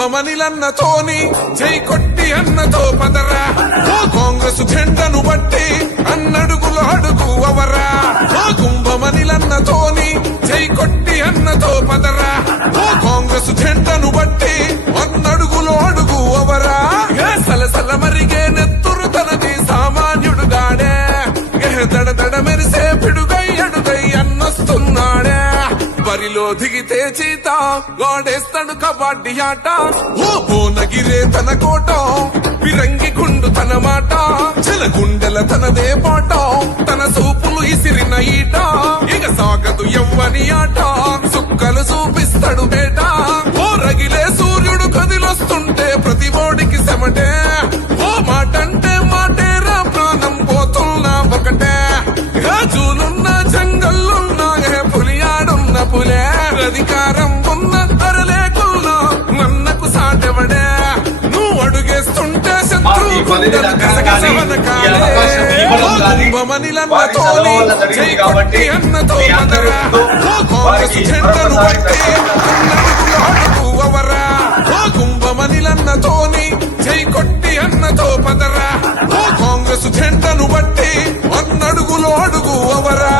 కుంభమణిలన్నతోని జై కొట్టి అన్నతో పదరా ఓ కాంగ్రెస్ జెండను బట్టి అన్నడుగులు అడుగు అవరా ఓ కుంభమణిలన్నతోని జై కొట్టి అన్నతో పదరా ఓ కాంగ్రెస్ జెండను బట్టి అన్నడుగులు అడుగు అవరా సలసల మరిగే నెత్తురు తనది సామాన్యుడుగాడే దడ దడ మెరిసే పిడుగై అడుగై అన్నొస్తున్నాడే బరిలో దిగితే చీత గాడేస్తాడు కబడ్డీ ఆట ఓ భువనగిరే తన కోట పిరంగి గుండు తన మాట చెలగుండెల తనదే పాట తన సూపులు ఇసిరిన ఈట ఇక సాగదు ఎవ్వని ఆట సుక్కలు చూపిస్తాడు బేట ఓ రగిలే సూర్యుడు కదిలొస్తుంటే ప్రతి ఓడికి సెమటే ఓ మాటంటే మాటేరా ప్రాణం పోతున్నా ఒకటే రాజులున్న జంగల్లున్నా పులియాడున్న పులే అధికారం ఉన్న ధరలేకున్నా నన్నకు సాటవడే నువ్వు అడుగేస్తుంటే శత్రువు కుంభమణిలన్నతోని జై కొట్టి అన్నతో పదరా ఓ కాంగ్రెస్ జెండను బట్టి అన్నడుగులు అడుగు అవరా ఓ కుంభమణిలన్నతోని జై కొట్టి అన్నతో పదరా ఓ కాంగ్రెస్ జెండను బట్టి అన్నడుగులు అడుగు అవరా